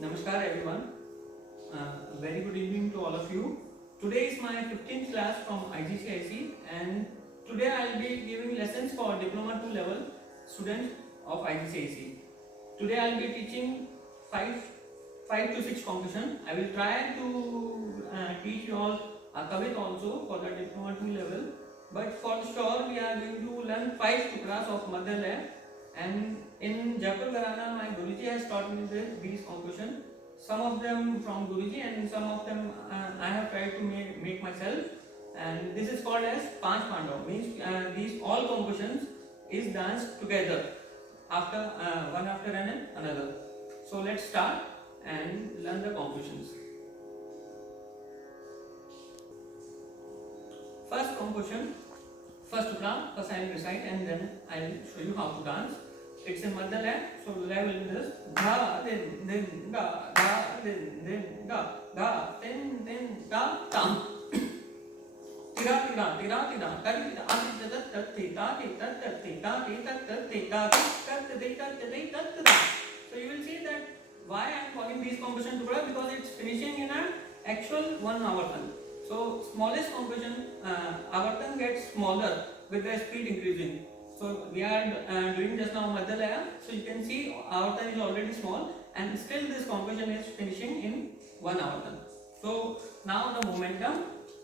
Namaskar everyone. Very good evening to all of you. Today is my 15th class from IGCIC and today I will be giving lessons for Diploma 2 level students of IGCIC. Today I will be teaching 5 to 6 composition. I will try to teach you all a Kavit also for the Diploma 2 level. But for sure we are going to learn 5 tukras of Madhya Laya. And in Jaipur Gharana, my Guruji has taught me these composition. Some of them from Guruji and some of them I have tried to make myself. And this is called as Panch Pandav. Means these all compositions is danced together after one after another. So let's start and learn the compositions. First composition, first tukra, first I will recite and then I will show you how to dance. It's in Madhya Laya, so Laya will be this dha din da dha din da dha din da tam tira tira tira tira tari tira ati tat tat ti ta ti tat tat ti ta ti tat tat ti ta ti tat ti tat ti tat ta. So you will see that why I am calling these composition together, because it's finishing in an actual 1 avartan. So smallest composition avartan gets smaller with the speed increasing. So we are doing just now Madhya Laya. So you can see avartan is already small and still this composition is finishing in 1 avartan. So now the momentum.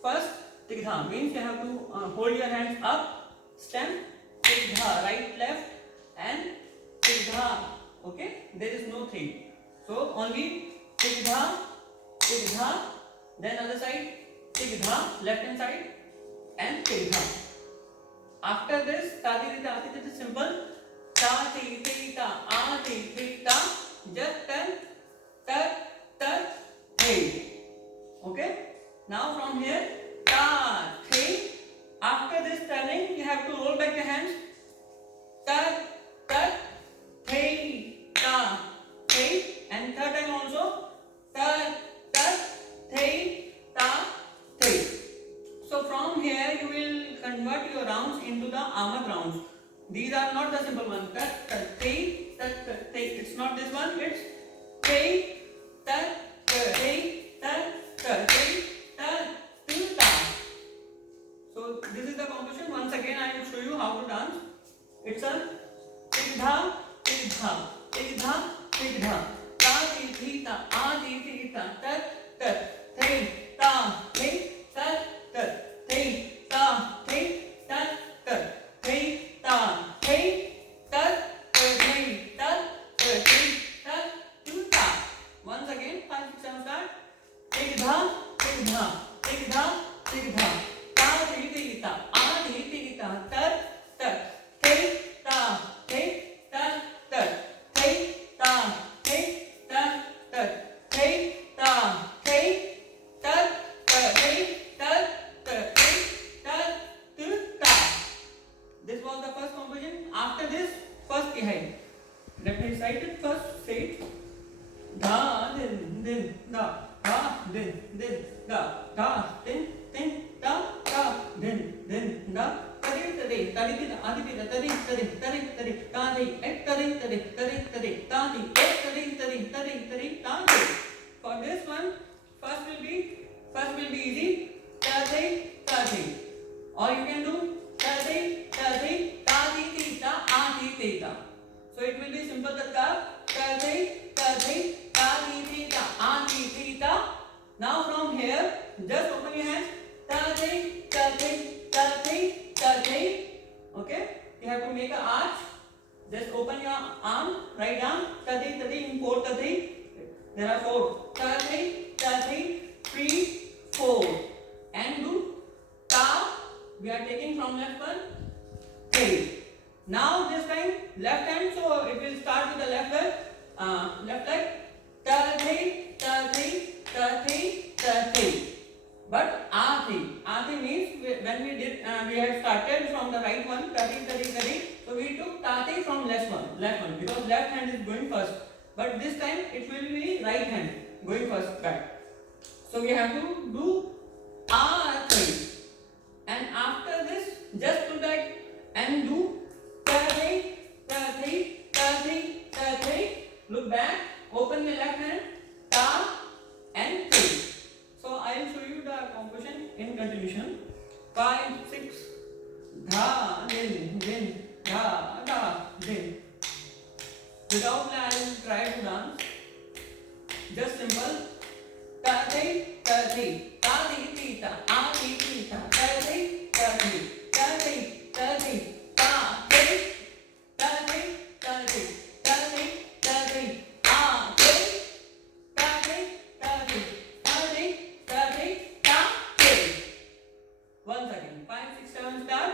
First Tigdha means you have to hold your hands up, stem, Tigdha, right, left and Tigdha. Okay, there is no three. So only Tigdha, Tigdha, then other side Tigdha, left hand side and Tigdha. After this, Tadi Rita Ati is simple. Ta ti ti ta a ti ti ta just ten tat tat hey. Okay. Now from here ta thi. After this turning, you have to roll back the hands. Tat tat thi ta thi, and third time also tat tat thi ta thi. So from here you will convert your rounds into the Ahmad rounds. These are not the simple ones. Tat tat thi tat tat thi. It's not this one. It's thi tat tat thi tat tat thi tat thi ta. So this is the composition. Once again I will show you how to dance. It's a Tigdha Tigdha Tigdha Tigdha ta ti thi ta a ti thi ta tat tat thi ta thi tat tat thi ta thi tat tat thi ta thi tat tat thi tat tat thi tat tu ta. Once again 5 6 7 start. Tigdha Tigdha Tigdha Tigdha ta thi thi ta a thi thi ta tat tat thi ta thi tat tat thi ta thi tat tat thi ta thi tat tat thi tat tat thi tat tu ta. This was the first composition. After this, first behind. Let me recite it first. Say it. Dha din da dha din da dha din da dha din da tari tari tari tari adi tari tari tari tari tari ek tari tari tari tari tari ek tari tari tari tari tari. For this one, first will be easy. Tari tari, or you can do tari tari tari ti ta a ti ti ta. So it will be simple tatkar. Tari tari tari ti ta a ti ti ta. Now from here, just open your hands. Tari tari tari tari. Okay, you have to make an arch. Just open your arm, right arm. Tari tari in 4 tari. There are 4. Tari tari 3 4. And do ta. We are taking from left one. 3. Now this time left hand, so it will start with the left leg. Left leg. Tari tari tari tari. But ati means when we had started from the right one, tari tari tari. So we took tati from left one because left hand is going first. But this time it will be right hand going first back. So we have to do ati, and after this just do that and do tari tari tari tari. Look back, open the left hand in continuation. 5, 6, dha, din, da, da, din. Without me, I will try to dance. Just simple. Ta thi, ta thi, ta thi thi ta, a thi thi ta, ta thi, ta thi, ta thi, ta thi, ta thi, ta thi, ta thi, ta thi, ta thi, a thi, ta thi, ta thi, ta thi, ta thi, ta thi. Once again. 5, 6, 7 start.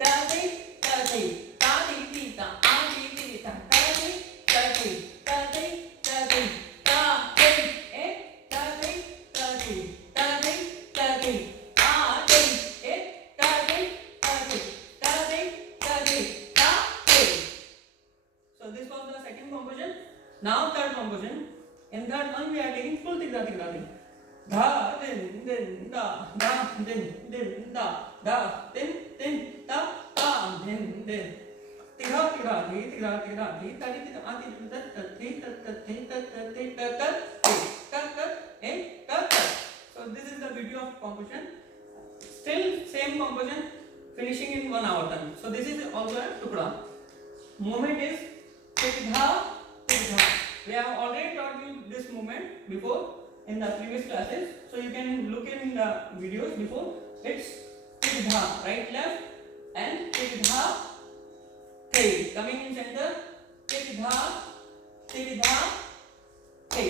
Ta thi, ta thi, ta thi thi ta, a thi thi ta, ta thi, ta thi, ta thi, ta thi, ta thi, ta thi, ta thi, ta thi, ta thi, a thi, ta thi, ta thi, ta thi, ta thi, ta thi. So this was the second composition. Now third composition. In third one we are taking full tikra tikra tik. Dha din da da din da da din da da din. Tikra tikra thi tikra tikra thi tari tikra ati tat tat thi tat tat thi tat tat thi tat tat tat tat tat. So this is the video of composition. Still same composition, finishing in 1 hour time. So this is also a tukra. Movement is tikha tikha. We have already taught you this movement before in the previous classes, so you can look in the videos before. It's tikha, right left, and tikha thei, coming in center, tikha tikha thei.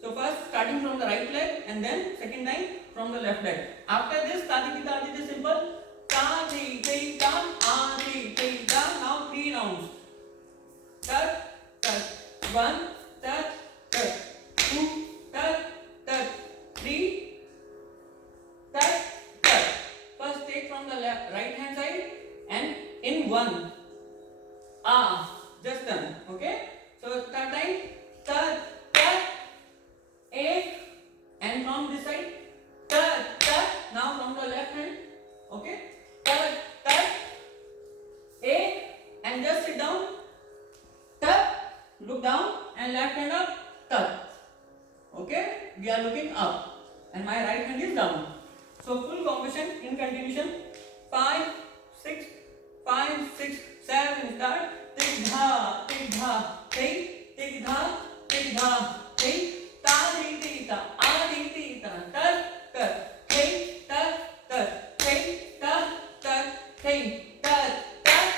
So first starting from the right leg and then second time from the left leg. After this tadi kita is simple. Ta thi thei ta, a thi thei ta. Now 3 rounds. Tat tat, 1 tat tat, 2 tat tat, 3 tat tat. First take from the left right hand side and in 1 just done. Okay, so third time tat tat, 8, and from this side tat tat. Now from the left hand, okay, tat tat, 8, and just sit down, tat, look down and left hand up, tat. Okay, we are looking up and my right hand is down. So full composition in continuation. 5, 6, 5, 6, 7 start. Tikha tikha thei, tikha tikha thei, ta thi thi ta, a thi thi ta, tat tat thei, tat tat thei, tat tat thei, tat tat,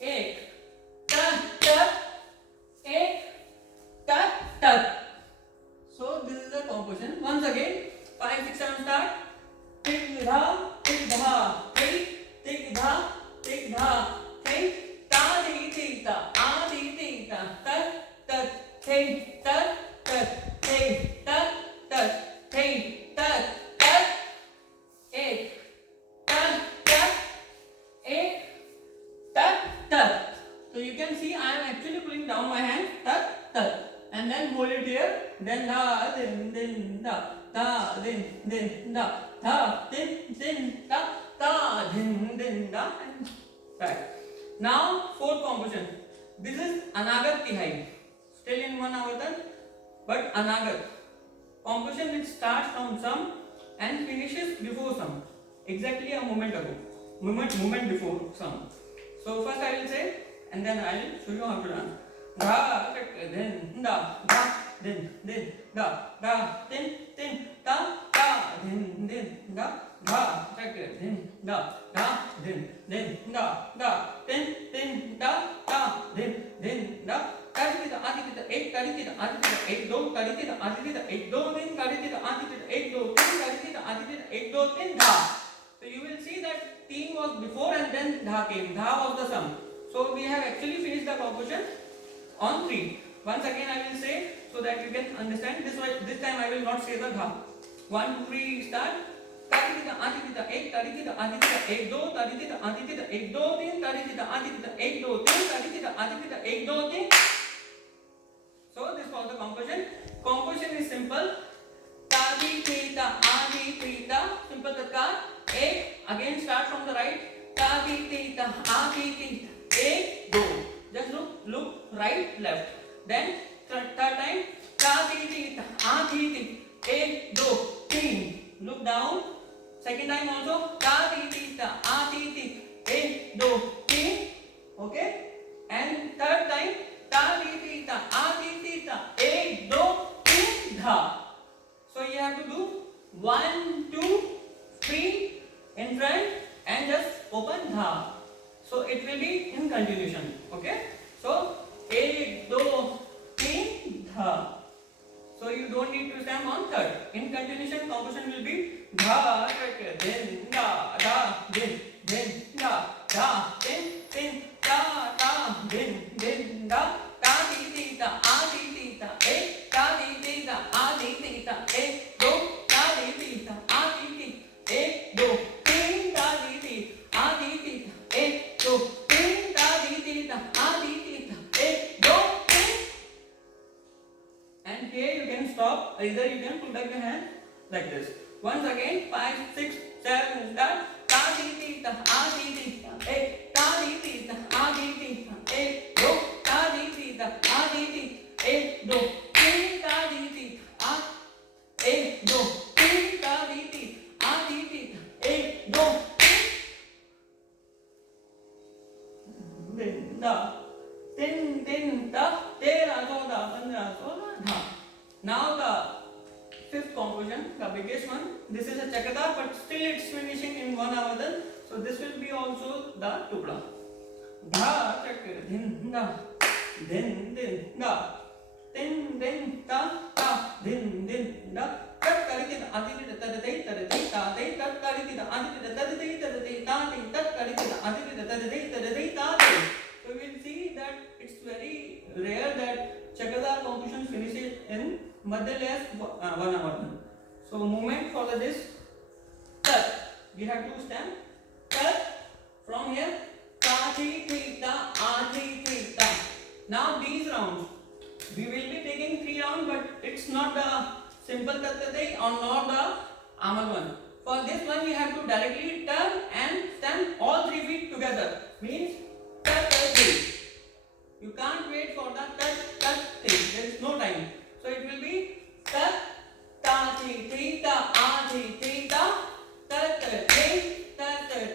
8, tat tat, 8, tat tat. So this is the composition. Once again, 5, 6, 7 start. Tikha tikha thei, tikha tikha thei, ta thi thi ta, a thi thi ta, tat tat thei, tat tat thei, tat tat thei, tat tat, 8, tat tat, 8, tat tat. So you can see I am actually pulling down my hand, tat tat, and then hold it here, then da din da da din da da din da da din da, and back. Now fourth composition. This is anagat tihai, still in 1 hour time, but anagat composition which starts from some and finishes before some, exactly a moment ago, moment before some. So first I will say and then I will show you how to dance. Da din da da din da da din da da din da da din da da din da da din da da din da. Tadi kita adi kita 1, tadi kita adi kita 1 2, tadi kita adi kita 1 2 3, tadi kita adi kita 1 2 3, tadi kita adi kita 1 2 3 da. So you will see that 3 was before and then dha came. Dha was the sum. So we have actually finished the composition on 3. Once again I will say so that you can understand. This time I will not say the dha. 1 2 3 start. Tadi kita adi kita 1, tadi kita adi kita 1 2, tadi kita adi kita 1 2 3, tadi kita adi kita 1 2 3, tadi kita adi kita 1 2 3. So this was the composition. Composition is simple. Tadi kita adi kita, simple tatkal. 1, again start from the right. Tadi kita adi kita 1 2. Just look right left. Then third time tadi kita adi kita 1 2 3. Look down Second time also ta ti ti ta a ti ti ek do teen. Okay, and third time ta ti ti ta a ti ti ta ek do teen dha. So you have to do 1 2 3 in front and just open dha. So it will be in continuation. Okay, so ek do teen dha. So you don't need to stamp on third. In continuation, composition will be dha tak din da da din din da da din din da da din din da ta ti ti ta a ti ti ta ek ta ti ti ta a ti ti ta ek do ta ti ti ta a ti ti ek do tin ta ti ti a ti ti ta ek do tin ta ti ti ta a ti ti ta ek do tin. And here you can stop, either you can put back the hand like this. Once again, 5 6 7 start. Ta ti ti ta a ti ti ta ek ta ti ti ta a ti ti ta ek do ta ti ti ta a ti ti ek do tin ta ti ti a ek do tin ta ti ti a ti ti ta ek do tin da tin tin da 13 14 15 16 dha. Now the fifth composition, the biggest one. This is a chakradar, but still it's finishing in one avadhan. So this will be also the tukda. Dha chak din da din din da din din ta ta din din da tat kariti da adi da tad dei tad dei ta dei tat kariti da adi da tad dei ta dei tat kariti da adi da tad dei ta dei. So we will see that it's very rare that chakradar composition finishes in madhya less one avadhan. So movement for this tat, we have to stamp tat from here ta ti ti ta a ti ti ta. Now these rounds we will be taking 3 rounds, but it's not the simple tattadei or not the amal one. For this one we have to directly turn and stamp all 3 feet together. Means tat tat. You can't wait for the tat tat thing. There is no time. So it will be tat ta ti ti ta a ti ti ta tat tat ta tat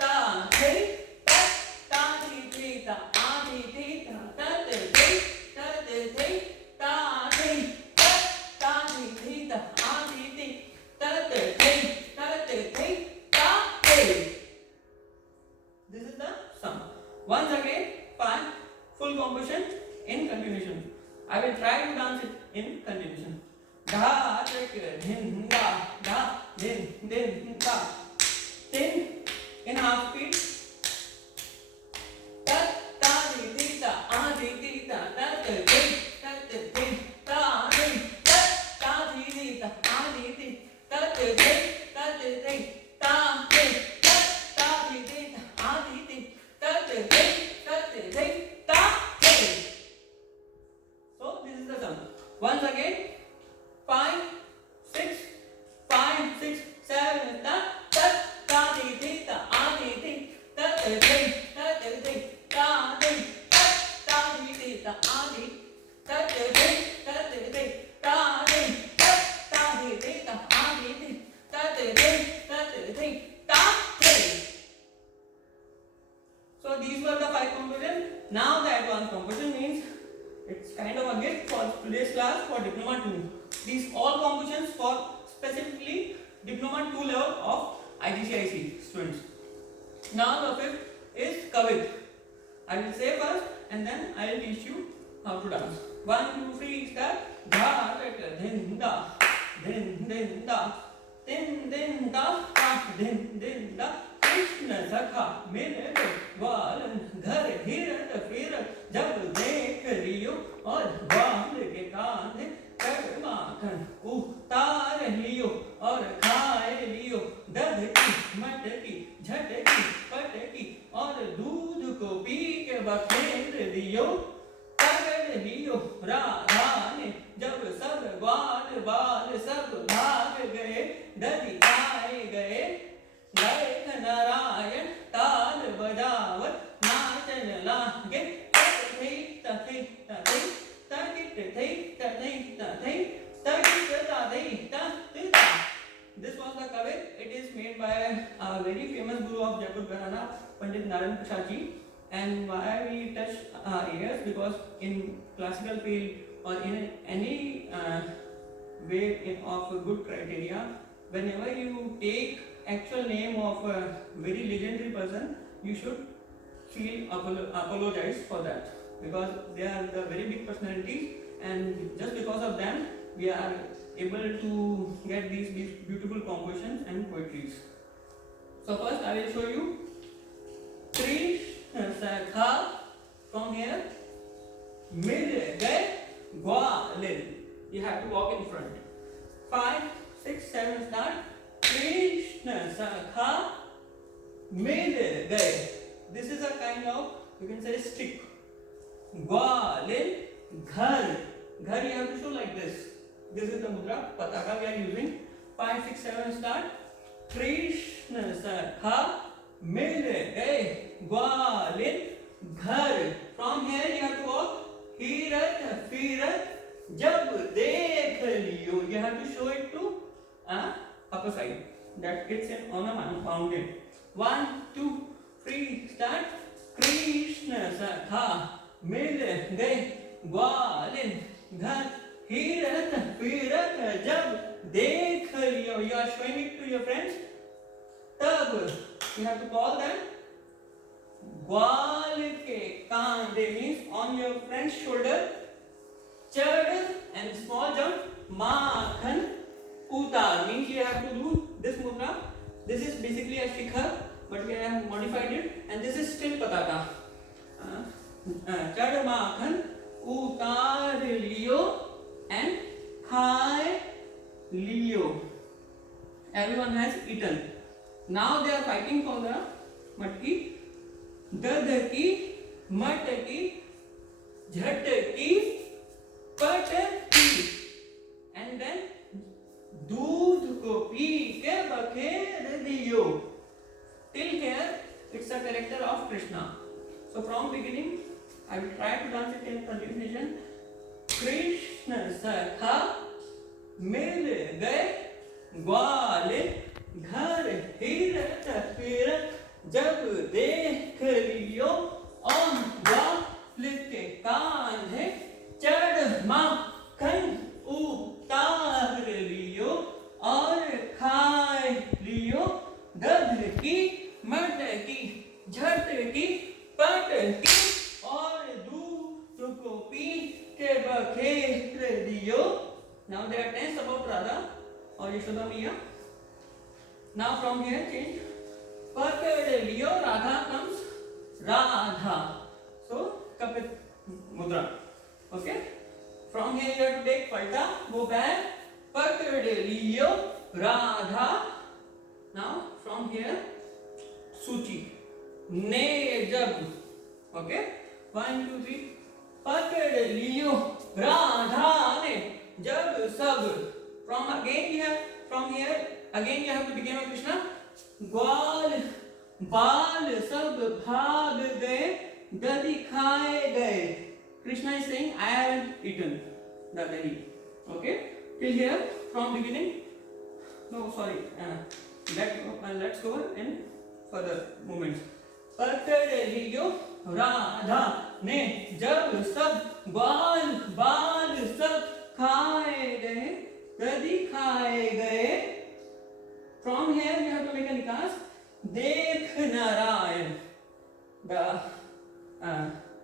ta ti tat ta ti ti ta a ti ti ta tat tat ta ti ta ti tat ta ti ti ta a ti ti tat tat ta ti. This is the sum. Once again, 5 full composition in continuation. I will try to dance it in continuation. Da tak din da da din din da din in half speed. Tat ta ti ti ta a ti ti ta tat tat ta ti ta ti tat ta ti ti ta a ti ti tat tat ta ti ti ta ti tat ta ti ti ta a ti ti tat tat ta ti ti ta ti. So this is the sum. Once again, 5 6 5 6 7 ta tat ta ti ti ta a ti ti tat tat ta ti ta ti tat ta ti ti ta a ti tat tat ta ti ta ti ta ti ta ti ti ta a ti ti tat tat ta ti. So these were the 5 compositions. Now the advanced composition means it's kind of a gift for today's class for Diploma 2. These all compositions for specifically Diploma 2 level of IGCIC students. Now the fifth is Kavit. I will say first and then I will teach you how to dance. 1 2 3 start. Da tak din da din din da din din da ta din din da. Krishna सखा मेरे ग्वालन घर हिरत फिरत जब देख लियो और बाल के कांधे कर माखन उतार लियो और खाए लियो दध की मटकी झटकी पटकी और दूध को पी के बखेर दियो पकड़ लियो राधा ने जब सब ग्वाल बाल सब भाग गए दधी आए गए गायक नारायण ताल बजावत नाचन लागे तथै तथै तथै तकिट थै तथै तथै तकिट तथै तथै. This was the Kavit. It is very famous guru of Jaipur Gharana, Pandit Narayan Prasad ji. And why we touch ears? Because in classical field or in any way of a good criteria, whenever you take actual name of a very legendary person, you should feel apologize for that, because they are the very big personalities, and just because of them we are able to get these beautiful compositions and poetries. So first I will show you three Sakha. From here, mid, gay, gwalin. You have to walk in front. 5, 6, 7 start. Krishna Sakha, mid, gay. This is a kind of, you can say, stick. Gwalin, ghar. Ghar you have to show like this. This is the mudra, pataka we are using. 5, 6, 7 start. Krishna Sakha, mid, gay. Gwalin, ghar. From here you have to walk. Hirat, firat, jab dekh liyo. You have to show it to upper side. That it's on a mountain. 1, 2, 3, start. Krishna Sakha, mid, gay, gwalin, ghar. Hirat, firat, jab dekh liyo. You are showing it to your friends. Tab, you have to call them. Gwal ke kande means on your friend's shoulder. Chad and small jump. Makhan utar means you have to do this mudra. This is basically a shikhar, but we have modified it, and this is still pataka. Chad makhan utar liyo and khai liyo. Everyone has eaten. Now they are fighting for the matki. दध की, मट की, झट की, पट की, and then दूध को P के बखेर दियो. Till here it's a character of Krishna. So from beginning I will try to dance it in continuation. Krishna Sakha, मिल गए ग्वालिन, घर हिरत फिरत जब देख लियो, और ग्वाल के कान्हे चढ़ माखन उतार लियो, और खाए लियो. दध की, मट की, झट की, पट की, और दूध को पी के बखेर दियो. Now they are tense about Radha or Yashoda Maiya. Now from here change. Pakad liyo, Radha comes Radha. So Kapit mudra. Okay. From here you have to take palta, go back. Pakad liyo, Radha. Now from here Suchi. Ne jab. Okay. 1, 2, 3. Pakad liyo, Radha ne. Jab sab. From again here, from here again you have to begin with Krishna. ग्वाल बाल सब भाग गए, दही खाए गए. Krishna is saying, I haven't eaten the dahi. Okay, till here from beginning. No, sorry. Let's go in further movements. पकड़ लियो राधा ने जब सब ग्वाल बाल सब खाए गए, दही खाए गए. From here you have to make a nikas. Dekh Narayan, the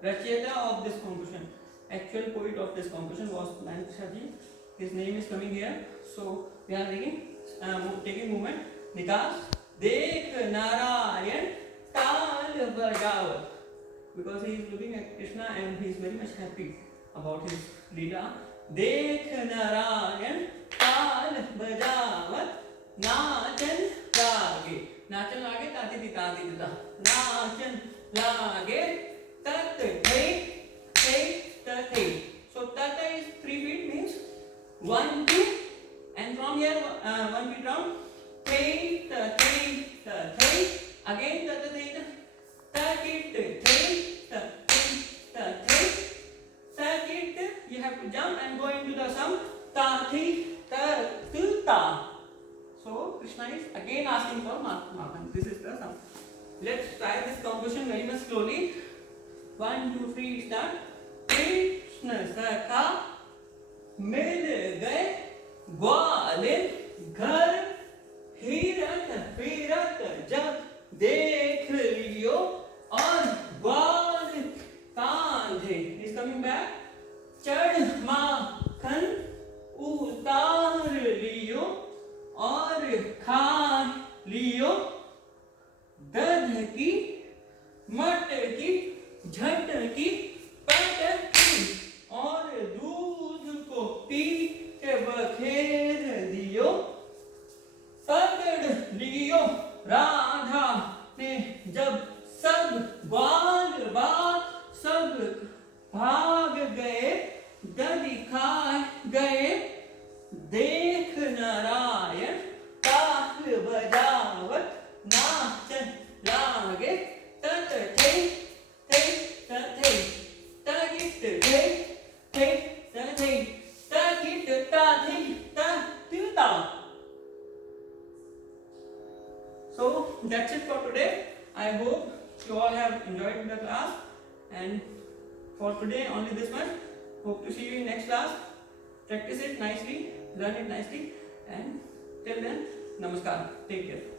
racheta of this composition, actual poet of this composition was Narayan Prasad ji. His name is coming here. So we are taking movement. Nikas. Dekh Narayan Tal Bajavat. Because he is looking at Krishna and he is very much happy about his Leela. Dekh Narayan Tal Bajavat. नाचन लागे, नाचन लागे ताती ती ताती ती ता, नाचन लागे tat tate. So tata is 3 feet means 1, 2, and from here 1 feet down. Tate again tate tate. You have to jump and go into the sum. Ta thi ta tu ta. So Krishna is again asking for Makhan. This is the sum. Let's try this composition very much slowly. 1, 2, 3, start. Krishna सखा मिल गए ग्वालिन घर, हिरन फिरत जब देख लियो और ग्वाल कांधे. He's coming back. चढ़ माखन उतार लियो और खा लियो, दध की मटकी झटकी पटकी और दूध को पी के बखेर दियो. पकड़ लियो राधा ने जब सब ग्वाल बाल सब भाग गए, दिखा गए देख नारायण ताल बजावत नाचन लागे. तत थे तथे तगित थे तथे तगित ताथे तता. So that's it for today. I hope you all have enjoyed the class, and for today only this much. Hope to see you in next class. Practice it nicely, learn it nicely, and till then, namaskar. Take care.